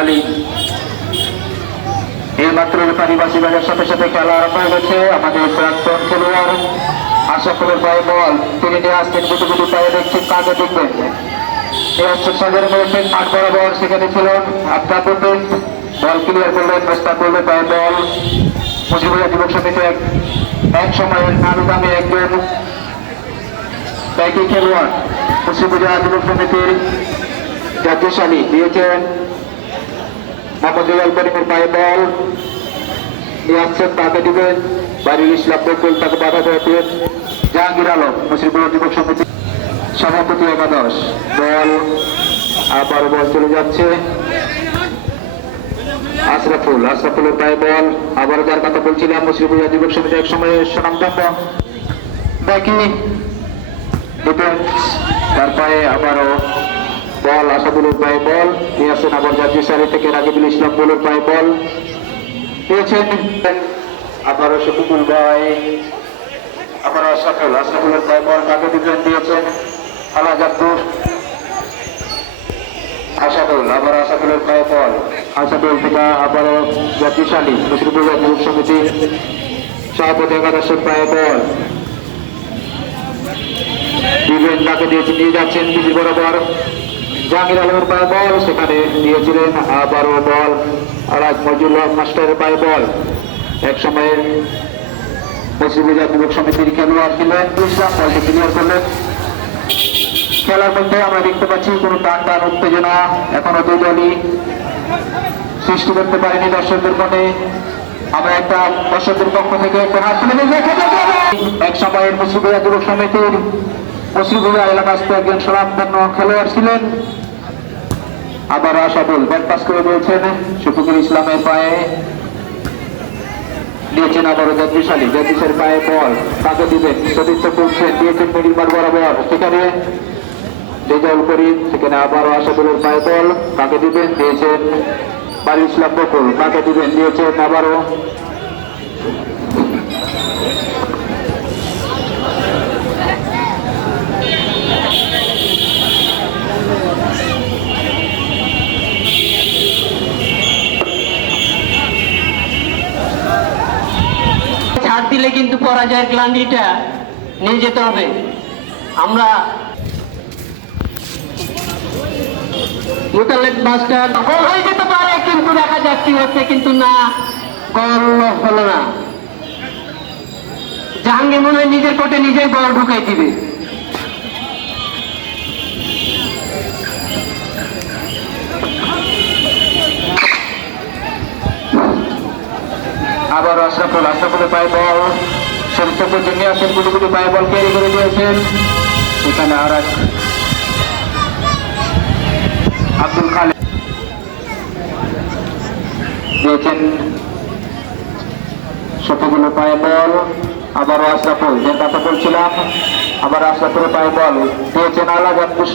আলী। এইমাত্র পানিবাসী বাজার সাথে সাথে খেলা আরম্ভ হয়ে গেছে। আমাদের প্রাক্তন খেলোয়াড় আশরাফুলের পায়ে বল, তিনি নিয়ে আসছেন গুটি গুটি পায়ে, দেখছেন কাকে দেখবেন। সাগরের মধ্যে মাঠ বরাবর সেখানে ছিলেন আফতাবুদ্দিন, বল ক্লিয়ার করলেন মোস্তাকুলের পায়ে বল। মুজিবুল্লাহ যুবক সমিতি এক সময়ের নামি দামি একজন ব্যাংকিং খেলোয়াড় মুজিবুল্লাহ যুবক সমিতির জাতীয়শালী দিয়েছেন মোহাম্মদ রিয়াল করিমের পায়ে বল নিয়ে আসছেন, তাকে দিবেন বাড়ির ইসলাম বকুল, তাকে বাধা দেবেন জাহাঙ্গীর আলম মুজিবুল্লাহ যুবক সমিতি সভাপতি একাদশ। বল আবারও বল চলে যাচ্ছে আশরাফুলের পায়ে বল। আবারও যার কথা বলছিলাম মুজিবুল্লাহ যুবক সমিতি এক সময় সুনামধন্য ব্যাকি ডিফেন্স, তার পায়ে আবারও বল আসাদুলের পায়ে বল নিয়ে আসেন। আবার জাতীয় সারি থেকে রাকিবুল ইসলাম বলের পায়ে বল পেয়েছেন আবারও শফিকুল ভাই, আবার আশরাফুলের পায়ে বল কাকে দিবেন দিয়েছেন আলাজ আব্দুল আসাদুল। আবার আসাদুলের পায়ে বল, আসাদুল থেকে আবারও জাতীয়শালী মুজিবুল্লাহ যুবক সমিতি সভাপতি একাদশের পায়ে বল দিবেন, তাকে দিয়েছেন নিয়ে যাচ্ছেন বিজি বরাবর জাহাঙ্গীর আলমের পায়ে বল, সেখানে দিয়েছিলেন আবারও বল আলাজ মজিউল্লাহ মাস্টারের পায়ে বল। এক সময়ের মুজিবুল্লাহ যুবক সমিতির খেলোয়াড় ছিলেন ইসলাম, বলকে ক্লিয়ার করলেন। খেলার মধ্যে আমরা দেখতে পাচ্ছি কোনো টান উত্তেজনা এখনো দুই দলই সৃষ্টি করতে পারেনি দর্শকদের মনে। আমরা একটা দর্শকদের পক্ষ থেকে একটা হাত তুলে এক সময়ের মুজিবুল্লাহ যুবক সমিতির মুজিবুল্লাহ এলাকাস্থ একজন সুনামধন্য খেলোয়াড় ছিলেন। আবার আসাদুল ব্যাট পাস করে দিয়েছেন শফিকুল ইসলামের পায়ে, দিয়েছেন আবারও জাতীয়শালী পায়ে বল কাকে দিবেন সতীর্থ করছেন, দিয়েছেন মিডিল মাঠ বরাবর, সেখানে রেজাউল করিম, সেখানে আবারও আসাদুলের পায়ে বল কাকে দিবেন দিয়েছেন বাড়ির ইসলাম বকুল, কাকে দিবেন দিয়েছেন আবারও ছাড় দিলে কিন্তু পরাজয়ের ক্লান্তিটা নিয়ে যেতে হবে। আমরা মোতালেব মাস্টার গোল হয়ে যেতে পারে, কিন্তু দেখা যাক কি হচ্ছে, কিন্তু না গোল হলো না। জাহাঙ্গীর মনে হয় নিজের কোটে নিজেই বল ঢুকাই দিবে। আবার আশরাফুলের পায়ে বল সতীর্থ নিয়ে আসেন, গুটি গুটি পায়ে বল ক্যারি করে দিয়েছেন, সেখানে আর এক আব্দুল খালেক দিয়েছেন শফিকুলের পায়ে বল। আবারও আশরাফুল, যে কথা বলছিলাম, আবার আশরাফুলের পায়ে বল দিয়েছেন আলাজ আব্দুল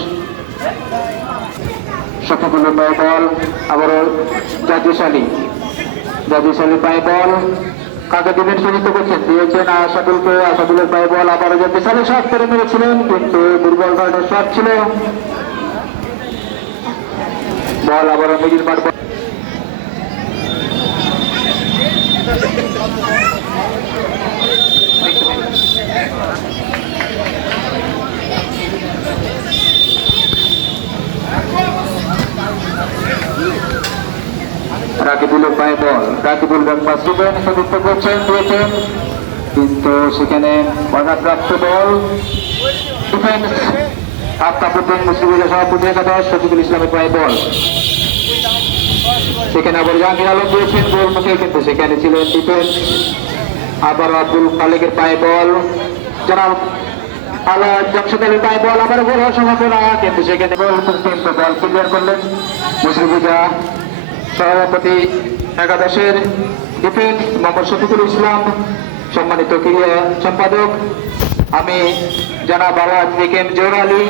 শফিকুলের পায়ে বল। আবারও জাতীয়শালী পায়ে বল কাকে দিবেন সূচিত করছেন, দিয়েছেন আসাদুলের পায়ে বল। আবারও জাতীয়শালী শট করে মেরেছিলেন, কিন্তু দুর্বল ধরনের শট ছিল। বল আবারও মিডিল মাঠ রাকিবুলের পায়ে বল, রাকিবুল ব্যাকপাস দিবেন সতীর্থ করছেন দিয়েছেন, কিন্তু সেখানে বাধাপ্রাপ্ত বল। ডিফেন্স আফতাবুদ্দিন মুজিবুল্লাহ সভাপতি একাদশ শফিকুল ইসলামের পায়ে বল, সেখানে আবার জাহাঙ্গীর আলম দিয়েছেন গোল মুখে, কিন্তু সেখানে ছিলেন ডিফেন্স আবার আব্দুল খালেকের পায়ে বল। জনাব আলাজ জামশেদ আলীর পায়ে বল, আবার গোল হওয়ার সম্ভাবনা, কিন্তু সেখানে বল ক্লিয়ার করলেন মুজিবুল্লাহ সভাপতি একাদশের ডিফেন্স মোহাম্মদ শফিকুল ইসলাম। সম্মানিত ক্রীড়া সম্পাদক আমি জনাব আলাজ জোহর আলী।